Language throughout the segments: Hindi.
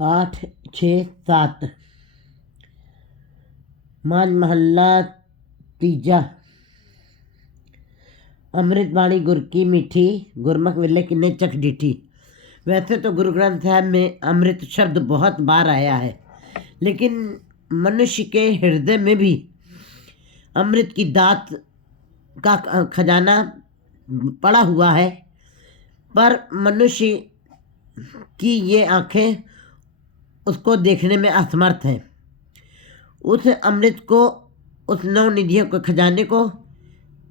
8, 6, 7। मान महल्ला तीजा। अमृत बाणी गुर की मीठी, गुरमुख विरले किन्ने चख डिठी। वैसे तो गुरु ग्रंथ साहब में अमृत शब्द बहुत बार आया है, लेकिन मनुष्य के हृदय में भी अमृत की दात का खजाना पड़ा हुआ है, पर मनुष्य की ये आँखें उसको देखने में असमर्थ हैं। उस अमृत को, उस नवनिधियों के खजाने को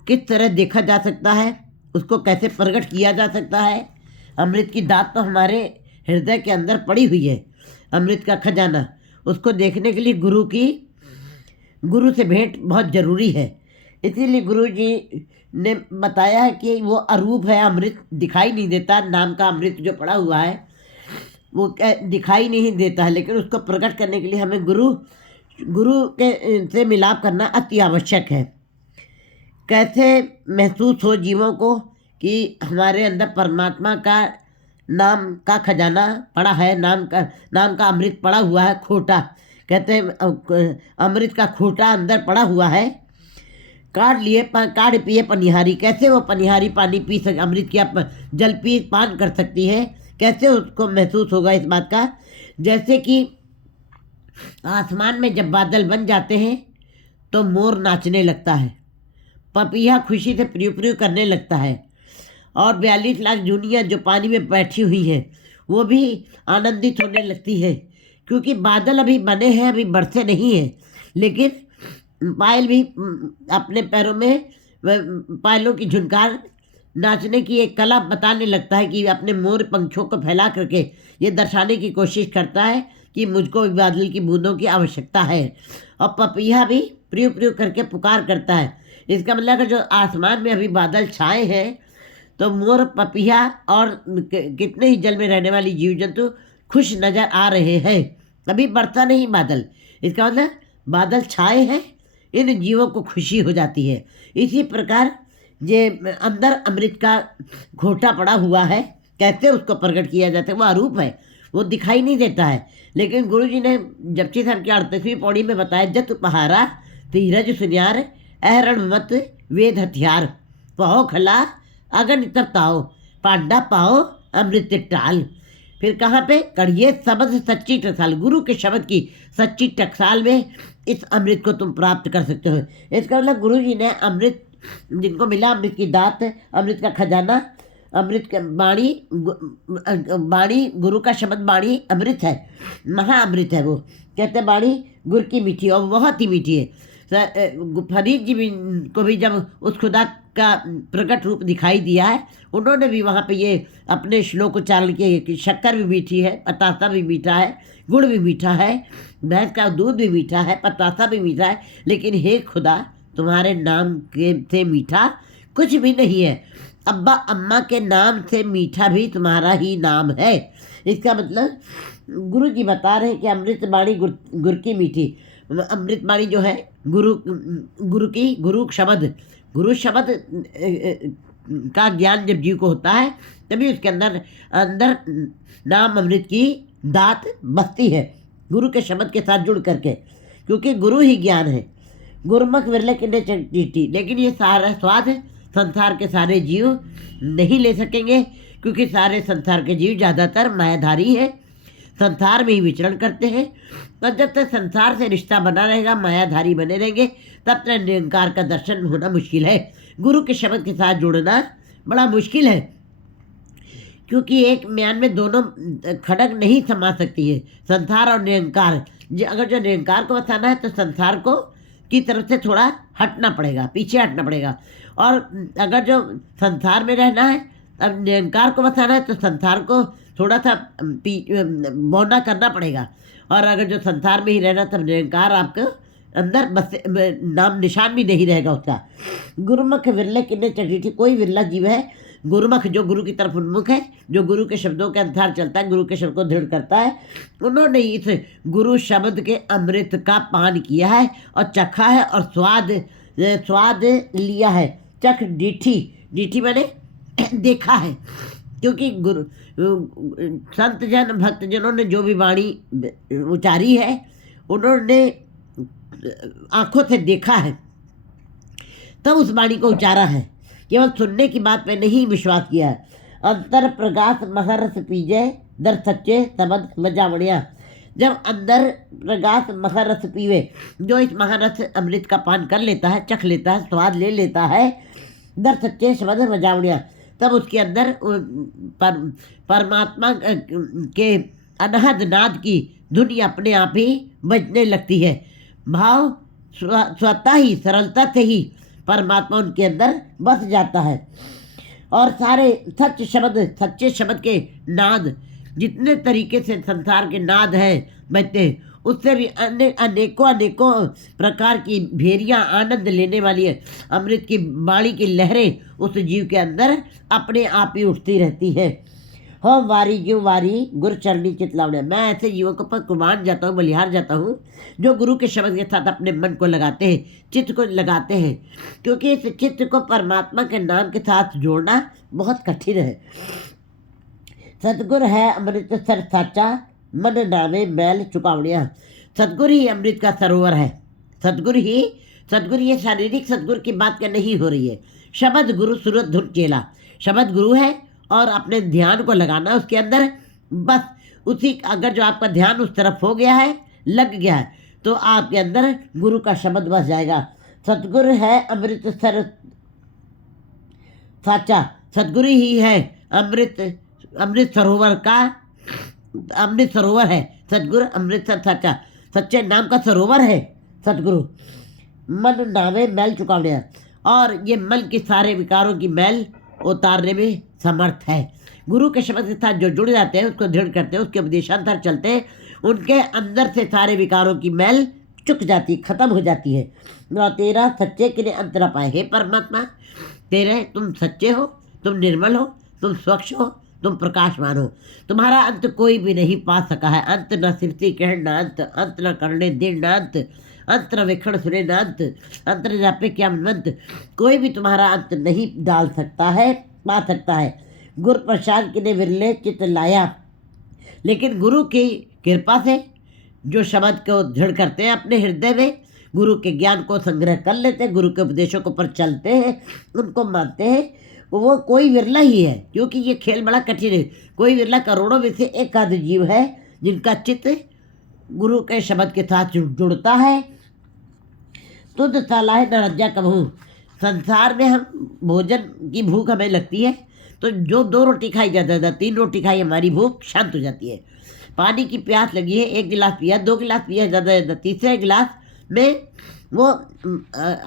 किस तरह देखा जा सकता है, उसको कैसे प्रकट किया जा सकता है। अमृत की दात तो हमारे हृदय के अंदर पड़ी हुई है, अमृत का खजाना। उसको देखने के लिए गुरु से भेंट बहुत ज़रूरी है। इसीलिए गुरु जी ने बताया है कि वो अरूप है, अमृत दिखाई नहीं देता। नाम का अमृत जो पड़ा हुआ है वो दिखाई नहीं देता है, लेकिन उसको प्रकट करने के लिए हमें गुरु के से मिलाप करना अति आवश्यक है। कैसे महसूस हो जीवों को कि हमारे अंदर परमात्मा का नाम का खजाना पड़ा है, नाम का अमृत पड़ा हुआ है। खोटा कहते हैं, अमृत का खोटा अंदर पड़ा हुआ है। काढ़ पिए पनिहारी। कैसे वो पनिहारी पानी पी सक, अमृत की जल पी पान कर सकती है, कैसे उसको महसूस होगा इस बात का। जैसे कि आसमान में जब बादल बन जाते हैं तो मोर नाचने लगता है, पपीहा खुशी से प्रिय प्रिय करने लगता है, और 42 लाख जूनियाँ जो पानी में बैठी हुई हैं वो भी आनंदित होने लगती है, क्योंकि बादल अभी बने हैं, अभी बरसे नहीं हैं। लेकिन पायल भी अपने पैरों में पायलों की झुनकार नाचने की एक कला बताने लगता है कि अपने मोर पंखों को फैला करके ये दर्शाने की कोशिश करता है कि मुझको बादल की बूंदों की आवश्यकता है। और पपीहा भी प्रिय प्रिय करके पुकार करता है। इसका मतलब है जो आसमान में अभी बादल छाए हैं तो मोर, पपीहा और कितने ही जल में रहने वाली जीव जंतु खुश नज़र आ रहे हैं। अभी बरसा नहीं बादल, इसका मतलब बादल छाए हैं, इन जीवों को खुशी हो जाती है। इसी प्रकार ये अंदर अमृत का घोटा पड़ा हुआ है, कैसे उसको प्रकट किया जाता है। वो अरूप है, वो दिखाई नहीं देता है। लेकिन गुरु जी ने जपजी साहब की 38वीं पौड़ी में बताया, जत उपहारा धीरज सुनियार अहरण मत वेद हथियार, पहो खला अगन तब ताओ पांडा पाओ अमृत टाल। फिर कहाँ पे, कड़िए शब्द सच्ची टकसाल। गुरु के शब्द की सच्ची टकसाल में इस अमृत को तुम प्राप्त कर सकते हो। इसका मतलब गुरु जी ने अमृत, जिनको मिला अमृत की दात, अमृत का खजाना, अमृत का बाणी गुरु का शब्द बाणी अमृत है, महाअमृत है। वो कहते हैं बाणी गुर की मीठी, और बहुत ही मीठी है। फरीद जी को भी जब उस खुदा का प्रकट रूप दिखाई दिया है, उन्होंने भी वहाँ पे ये अपने श्लोक उच्चारण किए कि शक्कर भी मीठी है, पतासा भी मीठा है, गुड़ भी मीठा है, भैंस का दूध भी मीठा है, पतासा भी मीठा है, लेकिन हे खुदा तुम्हारे नाम के से मीठा कुछ भी नहीं है। अब्बा अम्मा के नाम से मीठा भी तुम्हारा ही नाम है। इसका मतलब गुरु जी बता रहे हैं कि अमृत बाणी गुर की मीठी। अमृत बाणी जो है गुरु शब्द का ज्ञान जब जीव को होता है तभी उसके अंदर नाम अमृत की दात बसती है, गुरु के शब्द के साथ जुड़ करके, क्योंकि गुरु ही ज्ञान है। गुरमुख विरले किन्ने चीटी। लेकिन ये सारा स्वाद संसार के सारे जीव नहीं ले सकेंगे, क्योंकि सारे संसार के जीव ज़्यादातर मायाधारी हैं, संसार में ही विचरण करते हैं। और जब तक संसार से रिश्ता बना रहेगा, मायाधारी बने रहेंगे, तब तक निरंकार का दर्शन होना मुश्किल है। गुरु के शब्द के साथ जुड़ना बड़ा मुश्किल है, क्योंकि एक म्यान में दोनों खड़ग नहीं समा सकती है, संसार और निरंकार। अगर जो निरंकार को बसाना है तो संसार को की तरफ से थोड़ा हटना पड़ेगा, पीछे हटना पड़ेगा। और अगर जो संसार में रहना है, अब निरंकार को बसाना है तो संसार को थोड़ा सा बौना करना पड़ेगा। और अगर जो संसार में ही रहना, तब निरंकार आपके अंदर बस नाम निशान भी नहीं रहेगा उसका। गुरुमुख विरले किन्ने चटीठी। कोई विरला जीव है गुरुमुख, जो गुरु की तरफ उन्मुख है, जो गुरु के शब्दों के अनुसार चलता है, गुरु के शब्द को दृढ़ करता है। उन्होंने इस गुरु शब्द के अमृत का पान किया है और चखा है और स्वाद लिया है। चख डीठी, डीठी मैंने देखा है। क्योंकि संत जन भक्तजनों ने जो भी वाणी उचारी है, उन्होंने आंखों से देखा है, तब उस वाणी को उचारा है। केवल सुनने की बात पे नहीं विश्वास किया है। अंतर प्रकाश महरस पीजे दर सच्चे सबद मजावड़िया। जब अंदर प्रकाश महरस पीवे, जो इस महारस अमृत का पान कर लेता है, चख लेता है, स्वाद ले लेता है, दर सच्चे शब्द मजावड़िया, तब उसके अंदर परमात्मा के अनहद नाद की धुन अपने आप ही बजने लगती है। भाव स्वतः ही, सरलता से ही परमात्मा उनके अंदर बस जाता है। और सारे सच्चे शब्द के नाद, जितने तरीके से संसार के नाद है बजते हैं, उससे भी अनेकों प्रकार की भेरियाँ आनंद लेने वाली है अमृत की बाणी की लहरें उस जीव के अंदर अपने आप ही उठती रहती है। हो वारी जीव वारी गुरु चरणी चितलावड़े। मैं ऐसे जीवों के ऊपर कुर्बान जाता हूँ, बलिहार जाता हूँ, जो गुरु के शब्द के साथ अपने मन को लगाते हैं, चित्त को लगाते हैं, क्योंकि इस चित्त को परमात्मा के नाम के साथ जोड़ना बहुत कठिन है। सतगुर है अमृत सर साचा, मन नामे मैल चुकावड़िया। सतगुरु ही अमृत का सरोवर है। सतगुरु ये शारीरिक सतगुरु की बात क्या नहीं हो रही है। शब्द गुरु सूरत धुन चेला, शब्द गुरु है और अपने ध्यान को लगाना उसके अंदर, बस उसी, अगर जो आपका ध्यान उस तरफ हो गया है, लग गया है, तो आपके अंदर गुरु का शब्द बस जाएगा। सतगुरु है अमृत सर साचा, सतगुरु ही है अमृत सरोवर है सतगुरु। अमृत सर साचा, सच्चे नाम का सरोवर है सतगुरु। मन नामे मैल चुकावड़िया, और ये मन के सारे विकारों की मैल उतारने में समर्थ है। गुरु के शब्द के साथ जो जुड़ जाते हैं, उसको दृढ़ करते हैं, उसके उपदेशांतर चलते हैं, उनके अंदर से सारे विकारों की मैल चुक जाती, खत्म हो जाती है। तेरा सच्चे के लिए अंतर पाए। हे परमात्मा, तेरे तुम सच्चे हो, तुम निर्मल हो, तुम स्वच्छ हो, तुम प्रकाशमान हो। तुम्हारा अंत कोई भी नहीं पा सका है। अंत न सिरती कहण न अंत न करने दिन न अंत न वेखण सुने न अंत न जापे क्या मनवंत। कोई भी तुम्हारा अंत नहीं डाल सकता है, पा सकता है। गुरु प्रसाद के ने विरले चित लाया, लेकिन गुरु की कृपा से जो शब्द को दृढ़ करते हैं अपने हृदय में, गुरु के ज्ञान को संग्रह कर लेते हैं, गुरु के उपदेशों के ऊपर चलते हैं, उनको मानते हैं, वो कोई विरला ही है। क्योंकि ये खेल बड़ा कठिन है। कोई विरला, करोड़ों में से एक आध जीव है जिनका चित्त गुरु के शब्द के साथ जुड़ता है। तुद साला है न रज्जा कबहू। संसार में हम भोजन की भूख हमें लगती है, तो जो 2 रोटी खाई जाता है, 3 रोटी खाई, हमारी भूख शांत हो जाती है। पानी की प्यास लगी है, 1 गिलास पिया, 2 गिलास पिया, ज़्यादा, तीसरे गिलास में वो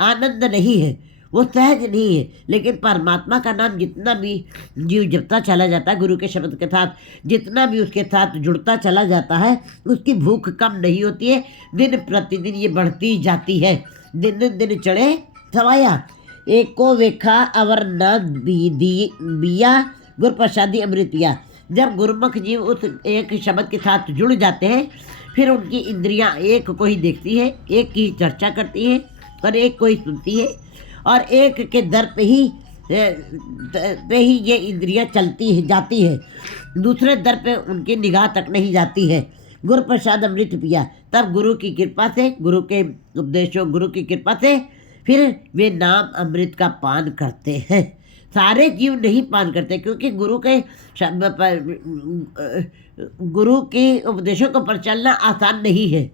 आनंद नहीं है, वो सहज नहीं है। लेकिन परमात्मा का नाम जितना भी जीव जपता चला जाता है, गुरु के शब्द के साथ जितना भी उसके साथ जुड़ता चला जाता है, उसकी भूख कम नहीं होती है, दिन प्रतिदिन ये बढ़ती जाती है। दिन दिन चढ़े सवाया, एको वेखा अवर न बिया गुर प्रसादी अमृत पिया। जब गुरुमुख जीव उस एक शब्द के साथ जुड़ जाते हैं, फिर उनकी इंद्रियां एक को ही देखती है, एक की चर्चा करती है, और एक को ही सुनती है, और एक के दर पे ही ये इंद्रियां चलती है, जाती है। दूसरे दर पे उनकी निगाह तक नहीं जाती है। गुरु प्रसाद अमृत पिया, तब गुरु की कृपा से, गुरु के उपदेशों, गुरु की कृपा से फिर वे नाम अमृत का पान करते हैं। सारे जीव नहीं पान करते, क्योंकि गुरु के उपदेशों को पर चलना आसान नहीं है।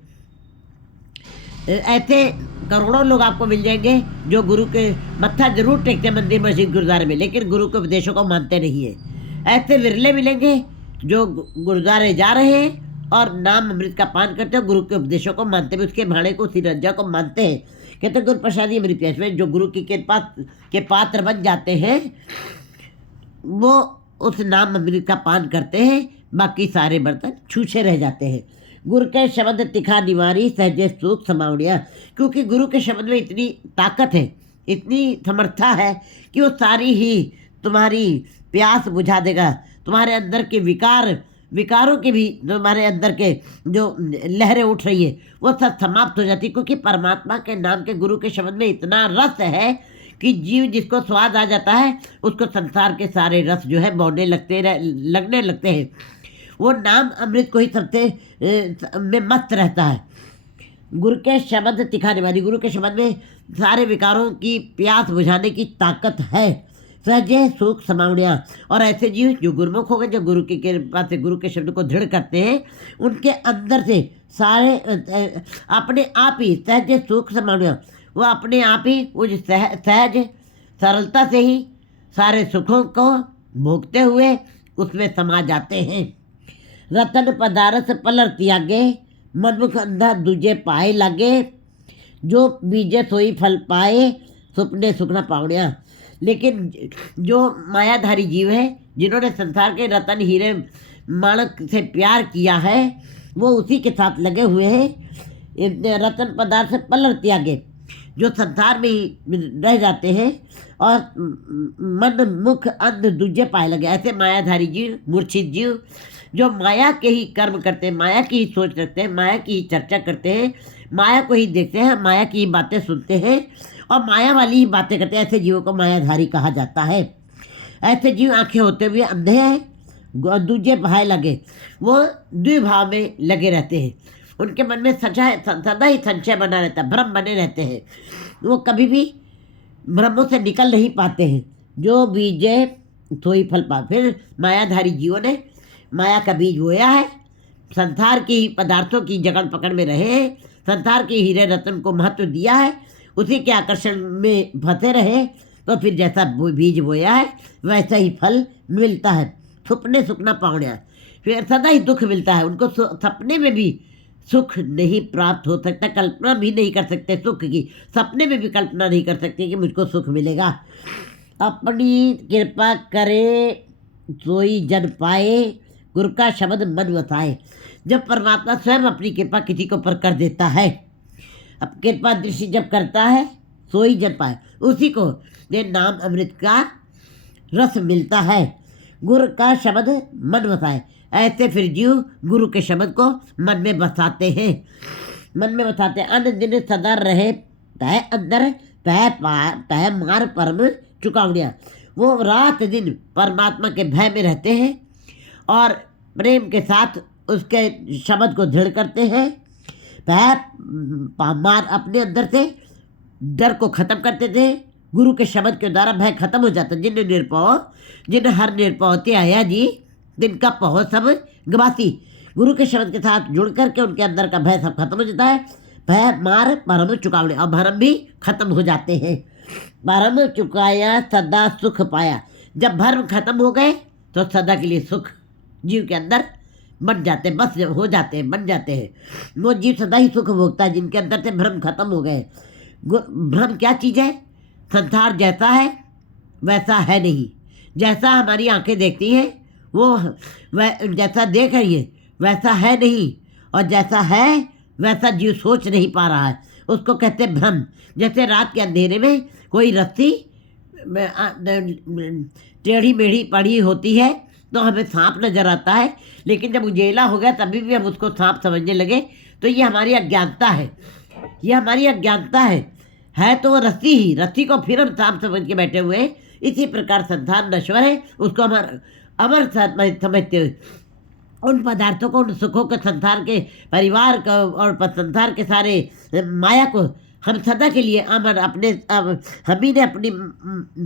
ऐसे करोड़ों लोग आपको मिल जाएंगे जो गुरु के मत्था जरूर टेकते मंदिर मस्जिद गुरुद्वारे में, लेकिन गुरु के उपदेशों को मानते नहीं है। ऐसे विरले मिलेंगे जो गुरुद्वारे जा रहे हैं और नाम अमृत का पान करते हैं, गुरु के उपदेशों को मानते हैं, उसके भाड़े को, उसी रज्जा को मानते हैं। कहते गुरु प्रसादी अमृत पिया में जो गुरु की कृपा के पात्र बन जाते हैं, वो उस नाम अमृत का पान करते हैं, बाकी सारे बर्तन छूछे रह जाते हैं। गुरु के शब्द तिखा निवारी सहजे सुख समावड़िया। क्योंकि गुरु के शब्द में इतनी ताकत है, इतनी समर्था है कि वो सारी ही तुम्हारी प्यास बुझा देगा। तुम्हारे अंदर के विकारों के भी, तुम्हारे अंदर के जो लहरें उठ रही है, वो सब समाप्त हो जाती, क्योंकि परमात्मा के नाम के, गुरु के शब्द में इतना रस है कि जीव जिसको स्वाद आ जाता है उसको संसार के सारे रस जो है लगने लगते हैं। वो नाम अमृत को ही सबसे में मस्त रहता है। गुरु के शब्द तिखाने वाली, गुरु के शब्द में सारे विकारों की प्यास बुझाने की ताकत है। सहजे सुख समावणिया, और ऐसे जीव जो गुरुमुख हो गए, जो गुरु की कृपा से गुरु के शब्द को दृढ़ करते हैं, उनके अंदर से सारे अपने आप ही सहजे सुख समावणिया, वो अपने आप ही वो सहज सरलता से ही सारे सुखों को भोगते हुए उसमें समा जाते हैं। रतन पदारस पलर त्यागे, मनमुख अंधा दूजे पाए लागे, जो बीजे सोई फल पाए, सुपने सुखना पावणिया। लेकिन जो मायाधारी जीव है, जिन्होंने संसार के रतन हीरे माणक से प्यार किया है, वो उसी के साथ लगे हुए हैं। रतन पदार्थ से पलर त्यागे, जो संसार में ही रह जाते हैं और मन मुख अंध दूजे पाए लगे, ऐसे मायाधारी जीव, मूर्छित जीव, जो माया के ही कर्म करते हैं, माया की ही सोच रखते हैं, माया की ही चर्चा करते हैं, माया को ही देखते हैं, माया की ही बातें सुनते हैं और माया वाली ही बातें करते हैं, ऐसे जीवों को मायाधारी कहा जाता है। ऐसे जीव आंखें होते हुए अंधे हैं, दूजे भाई लगे, वो द्विभाव में लगे रहते हैं। उनके मन में सदा ही संशय बना रहता है, भ्रम बने रहते हैं, वो कभी भी भ्रमों से निकल नहीं पाते हैं। जो बीजे सोई फल पा, फिर मायाधारी जीवों ने माया का बीज बोया है, संसार की पदार्थों की जकड़ पकड़ में रहे हैं, संसार के हीरे रतन को महत्व दिया है, उसी के आकर्षण में फंसे रहे, तो फिर जैसा बीज बोया है वैसा ही फल मिलता है। सुपने सुखना पावणिया, फिर सदा ही दुख मिलता है उनको, सपने में भी सुख नहीं प्राप्त हो सकता, कल्पना भी नहीं कर सकते सुख की, सपने में भी कल्पना नहीं कर सकते कि मुझको सुख मिलेगा। अपनी कृपा करे सोई जन पाए, गुरु का शब्द मन वसाए। जब परमात्मा स्वयं अपनी कृपा किसी को पर कर देता है, अब कृपा दृष्टि जब करता है, सोई जन पाए, उसी को ये नाम अमृत का रस मिलता है। गुरु का शब्द मन वसाए, ऐसे फिर जीव गुरु के शब्द को मन में बसाते हैं, मन में बसाते हैं। अन्न दिन सदा रहे तय अंदर, तय मार परम चुकावनिया, वो रात दिन परमात्मा के भय में रहते हैं और प्रेम के साथ उसके शब्द को दृढ़ करते हैं। मार अपने अंदर से डर को खत्म करते थे, गुरु के शब्द के द्वारा भय खत्म हो जाता। जिन हर निर्पौते आया जी, जिनका पहो सब गवासी, गुरु के शब्द के साथ जुड़ करके उनके अंदर का भय सब खत्म हो जाता है। भय मार परम चुकावने, और भरम भी खत्म हो जाते हैं। भरम चुकाया सदा सुख पाया, जब भरम खत्म हो गए तो सदा के लिए सुख जीव के अंदर बन जाते, बस हो जाते हैं, बन जाते हैं। वो जीव सदा ही सुख भोगता है जिनके अंदर से भ्रम खत्म हो गए। भ्रम क्या चीज़ है? संसार जैसा है वैसा है नहीं, जैसा हमारी आंखें देखती हैं वो जैसा देख रही है वैसा है नहीं, और जैसा है वैसा जीव सोच नहीं पा रहा है, उसको कहते हैं भ्रम। जैसे रात के अंधेरे में कोई रस्सी टेढ़ी मेढ़ी पड़ी होती है तो हमें सांप नजर आता है, लेकिन जब उजेला हो गया तभी भी हम उसको सांप समझने लगे, तो ये हमारी अज्ञानता है, ये हमारी अज्ञानता है तो वो रस्सी ही, रस्सी को फिर हम सांप समझ के बैठे हुए हैं। इसी प्रकार संसार नश्वर है, उसको हम अमर समझते हुए उन पदार्थों को, उन सुखों को, संसार के परिवार को और संसार के सारे माया को हम सदा के लिए अमर अपने हम ही ने अपनी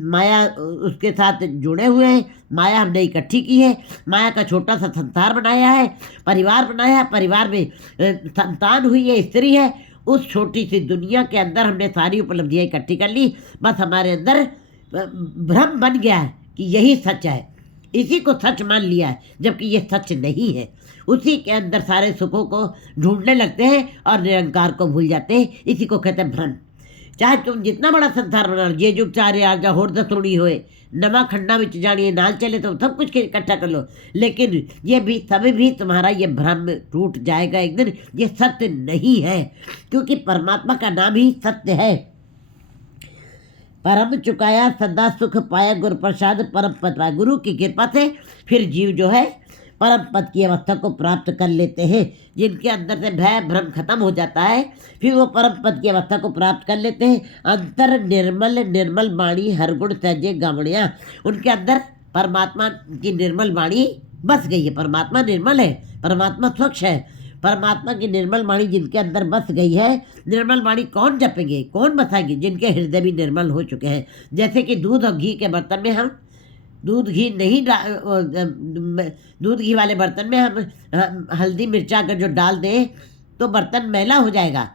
माया उसके साथ जुड़े हुए हैं। माया हमने इकट्ठी की है, माया का छोटा सा संसार बनाया है, परिवार बनाया है, परिवार में संतान हुई है, स्त्री है, उस छोटी सी दुनिया के अंदर हमने सारी उपलब्धियाँ इकट्ठी कर ली। बस हमारे अंदर भ्रम बन गया है कि यही सच है, इसी को सच मान लिया है, जबकि ये सच नहीं है। उसी के अंदर सारे सुखों को ढूंढने लगते हैं और निरंकार को भूल जाते हैं, इसी को कहते हैं भ्रम। चाहे तुम जितना बड़ा संसार बना लो, ये जुग चारे आजा होड़ दसोड़ी होए, नमा खंडा में जानिए नाल चले, तो सब कुछ इकट्ठा कर लो, लेकिन ये भी तभी भी तुम्हारा ये भ्रम टूट जाएगा एक दिन। ये सत्य नहीं है, क्योंकि परमात्मा का नाम ही सत्य है। परम चुकाया सदा सुख पाया, गुरु प्रसाद परम पद पाया। गुरु की कृपा से फिर जीव जो है परम पद की अवस्था को प्राप्त कर लेते हैं। जिनके अंदर से भय भ्रम खत्म हो जाता है, फिर वो परम पद की अवस्था को प्राप्त कर लेते हैं। अंतर निर्मल निर्मल वाणी हर गुण तजे गावड़िया, उनके अंदर परमात्मा की निर्मल वाणी बस गई है। परमात्मा निर्मल है, परमात्मा स्वच्छ है। परमात्मा की निर्मल वाणी जिनके अंदर बस गई है, निर्मल वाणी कौन जपेंगे, कौन बसाएंगे? जिनके हृदय भी निर्मल हो चुके हैं। जैसे कि दूध और घी के बर्तन में हम दूध घी नहीं दूध घी वाले बर्तन में हम हल्दी मिर्चा अगर जो डाल दें तो बर्तन मैला हो जाएगा।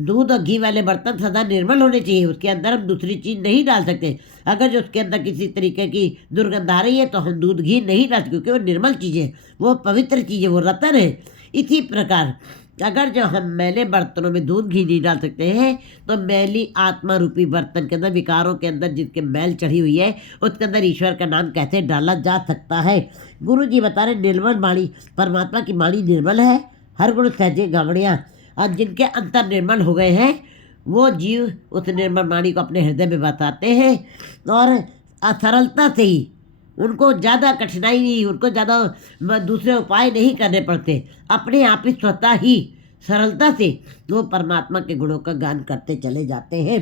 दूध और घी वाले बर्तन सदा निर्मल होने चाहिए, उसके अंदर हम दूसरी चीज़ नहीं डाल सकते। अगर जो उसके अंदर किसी तरीके की दुर्गंध आ रही है तो हम दूध घी नहीं डाल सकते, क्योंकि वो निर्मल चीज़ है, वो पवित्र चीज़ है, वो रतन है। इसी प्रकार अगर जो हम मैले बर्तनों में दूध घी नहीं डाल सकते हैं तो मैली आत्मा रूपी बर्तन के अंदर, विकारों के अंदर जिसके मैल चढ़ी हुई है, उसके अंदर ईश्वर का नाम कैसे डाला जा सकता है? गुरु जी बता रहे निर्मल वाणी, परमात्मा की वाणी निर्मल है, हर गुण सहजे गावड़िया। और जिनके अंतर निर्मल हो गए हैं वो जीव उस निर्मल वाणी को अपने हृदय में बताते हैं और सरलता से ही, उनको ज़्यादा कठिनाई नहीं, उनको ज़्यादा दूसरे उपाय नहीं करने पड़ते, अपने आप ही स्वतः ही सरलता से वो परमात्मा के गुणों का गान करते चले जाते हैं।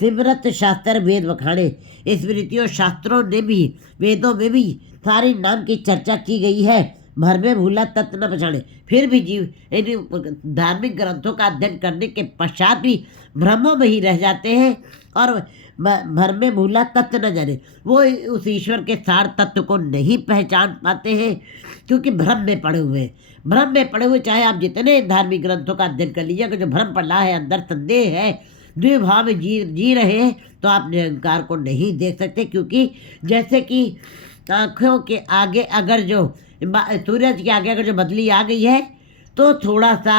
सिमरत शास्त्र वेद वखाणे, स्मृतियों शास्त्रों ने भी, वेदों में भी सारी नाम की चर्चा की गई है। भर में भूला तत्व न पहचाने, फिर भी जीव इन धार्मिक ग्रंथों का अध्ययन करने के पश्चात भी भ्रमों में ही रह जाते हैं और भर में भूला तत्व न जाने, वो उस ईश्वर के सार तत्व को नहीं पहचान पाते हैं, क्योंकि भ्रम में पड़े हुए हैं। भ्रम में पड़े हुए चाहे आप जितने धार्मिक ग्रंथों का अध्ययन कर लीजिए, अगर जो भ्रम पड़ा है, अंदर संदेह है, द्विभाव में जी रहे हैं, तो आप निरंकार को नहीं देख सकते। क्योंकि जैसे कि आँखों के आगे अगर जो सूरज के आगे अगर जो बदली आ गई है तो थोड़ा सा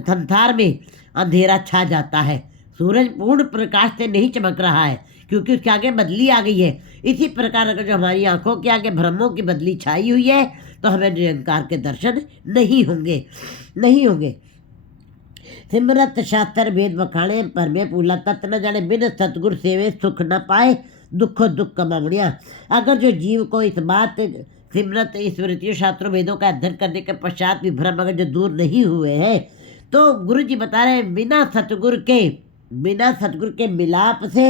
संसार में अंधेरा छा जाता है, सूरज पूर्ण प्रकाश से नहीं चमक रहा है, क्योंकि उसके आगे बदली आ गई है। इसी प्रकार अगर जो हमारी आंखों के आगे भ्रमों की बदली छाई हुई है तो हमें निरंकार के दर्शन नहीं होंगे। सिमरत शास्त्र वेद वखाणे पर में पूला तत्व न जाने, बिन सतगुरु सेवे सुख न पाए, दुख कमावड़िया। अगर जो जीव को इस बात सिमरत स्मृतियों शास्त्रों वेदों का अध्ययन करने के पश्चात भी भ्रम अगर जो दूर नहीं हुए हैं, तो गुरु जी बता रहे हैं बिना सतगुरु के मिलाप से,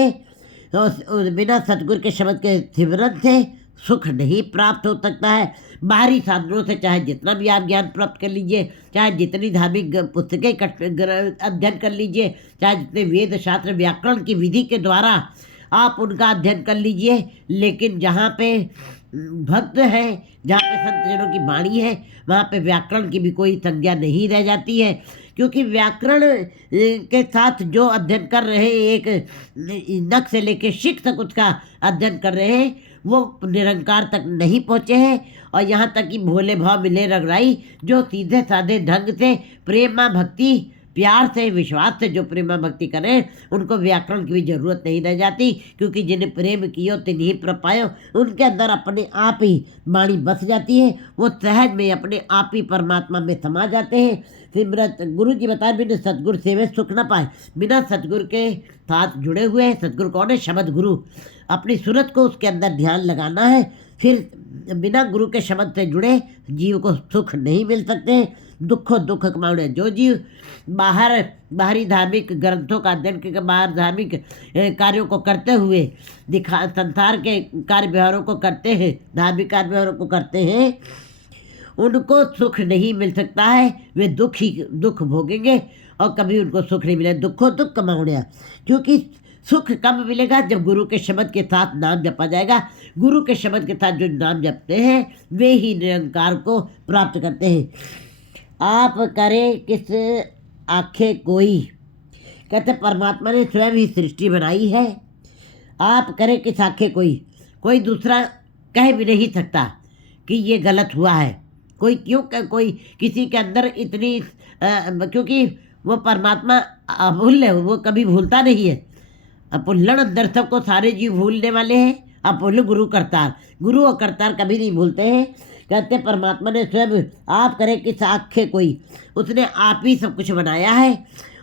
बिना सतगुरु के शब्द के सिमरन से सुख नहीं प्राप्त हो सकता है। बाहरी साधनों से चाहे जितना भी आप ज्ञान प्राप्त कर लीजिए, चाहे जितनी धार्मिक पुस्तकें अध्ययन कर लीजिए, चाहे जितने वेद शास्त्र व्याकरण की विधि के द्वारा आप उनका अध्ययन कर लीजिए, लेकिन जहाँ पे भक्त है, जहाँ पे संत जनों की वाणी है, वहाँ पे व्याकरण की भी कोई संज्ञा नहीं रह जाती है। क्योंकि व्याकरण के साथ जो अध्ययन कर रहे हैं, एक नख से लेकर शिख तक उसका अध्ययन कर रहे हैं, वो निरंकार तक नहीं पहुँचे हैं। और यहाँ तक कि भोले भाव मिले रगड़ाई, जो सीधे साधे ढंग से प्रेमा भक्ति, प्यार से, विश्वास से जो प्रेमा भक्ति करें, उनको व्याकरण की भी जरूरत नहीं रह जाती। क्योंकि जिन्हें प्रेम कियो तिन्हीं प्रपायो, उनके अंदर अपने आप ही वाणी बस जाती है, वो सहज में अपने आप ही परमात्मा में समा जाते हैं। सिमरत गुरु जी बताए बिना सतगुरु सेवे सुख न पाए, बिना सतगुरु के साथ जुड़े हुए हैं। सतगुरु कौन है? शब्द गुरु। अपनी सूरत को उसके अंदर ध्यान लगाना है, फिर बिना गुरु के शब्द से जुड़े जीव को सुख नहीं मिल सकते। दुख कमाने, जो जीव बाहरी धार्मिक ग्रंथों का अध्ययन के बाहर धार्मिक कार्यों को करते हुए संसार के कार्य व्यवहारों को करते हैं, धार्मिक कार्य व्यवहारों को करते हैं, उनको सुख नहीं मिल सकता है। वे दुख भोगेंगे और कभी उनको सुख नहीं मिलेगा। दुख कमाने, क्योंकि सुख कब मिलेगा? जब गुरु के शब्द के साथ नाम जपा जाएगा। गुरु के शब्द के साथ जो नाम जपते हैं वे ही निरंकार को प्राप्त करते हैं। आप करे किस आखे कोई, कहते परमात्मा ने स्वयं ही सृष्टि बनाई है। आप करे किस आखे कोई दूसरा कह भी नहीं सकता कि ये गलत हुआ है। कोई किसी के अंदर इतनी क्योंकि वो परमात्मा अभूल्य है, वो कभी भूलता नहीं है। अपुल्लण अंदर सबको सारे जीव भूलने वाले हैं। अपुल्ल गुरु और करतार कभी नहीं भूलते हैं। कहते परमात्मा ने स्वयं आप करे किस आखे कोई, उसने आप ही सब कुछ बनाया है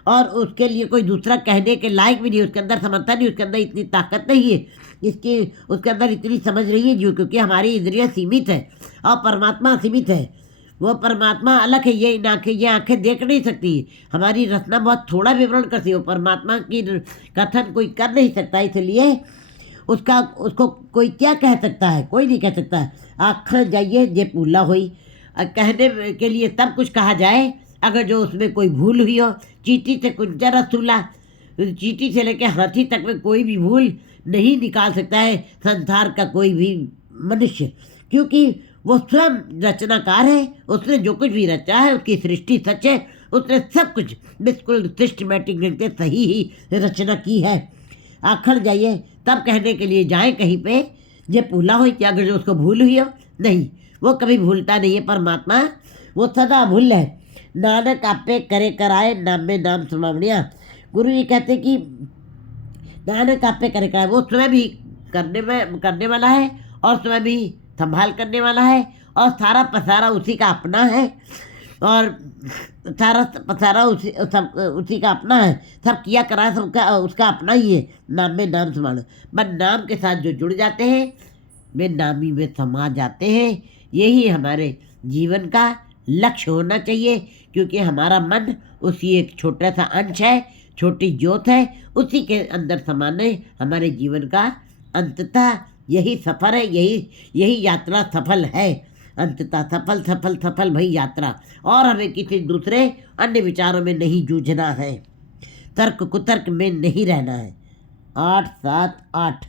और उसके लिए कोई दूसरा कहने के लायक भी नहीं, उसके अंदर समर्था नहीं, उसके अंदर इतनी ताकत नहीं है, इसकी उसके अंदर इतनी समझ नहीं है, जो क्योंकि हमारी इंद्रियां सीमित है और परमात्मा सीमित है। वो परमात्मा अलग है, ये आंखें देख नहीं सकती, हमारी रचना बहुत थोड़ा विवरण करती है, वो परमात्मा की कथन कोई कर नहीं सकता, इसलिए उसको कोई क्या कह सकता है, कोई नहीं कह सकता है। आखिर जाइए जे पूला हुई, कहने के लिए तब कुछ कहा जाए अगर जो उसमें कोई भूल हुई हो। चींटी से कुंचा रसूला, चींटी से लेकर हाथी तक में कोई भी भूल नहीं निकाल सकता है संसार का कोई भी मनुष्य, क्योंकि वो स्वयं रचनाकार है। उसने जो कुछ भी रचा है, उसकी सृष्टि सच है, उसने सब कुछ बिल्कुल सिस्टमेटिक ढंग से सही ही रचना की है। आखिर जाइए तब कहने के लिए जाए कहीं पे जे भूला हो, कि अगर जो उसको भूल हुई हो, नहीं, वो कभी भूलता नहीं है परमात्मा, वो सदा भूल है। नानक आपे करे कराए, नाम में नाम समावणिया। गुरु जी कहते कि नानक आपे करे कराए, वो स्वयं भी करने वाला है और स्वयं भी संभाल करने वाला है, और सारा पसारा उसी का अपना है, और सारा पसारा उसी का अपना है। सब किया करा सबका उसका अपना ही है। नाम में नाम समाना, बस नाम के साथ जो जुड़ जाते हैं वे नामी में समा जाते हैं। यही हमारे जीवन का लक्ष्य होना चाहिए, क्योंकि हमारा मन उसी एक छोटा सा अंश है, छोटी ज्योत है, उसी के अंदर समाने हमारे जीवन का अंततः यही सफ़र है, यही यात्रा सफल है। अंततः सफल सफल सफल भई यात्रा, और हमें किसी दूसरे अन्य विचारों में नहीं जूझना है, तर्क कुतर्क में नहीं रहना है। 8 7 8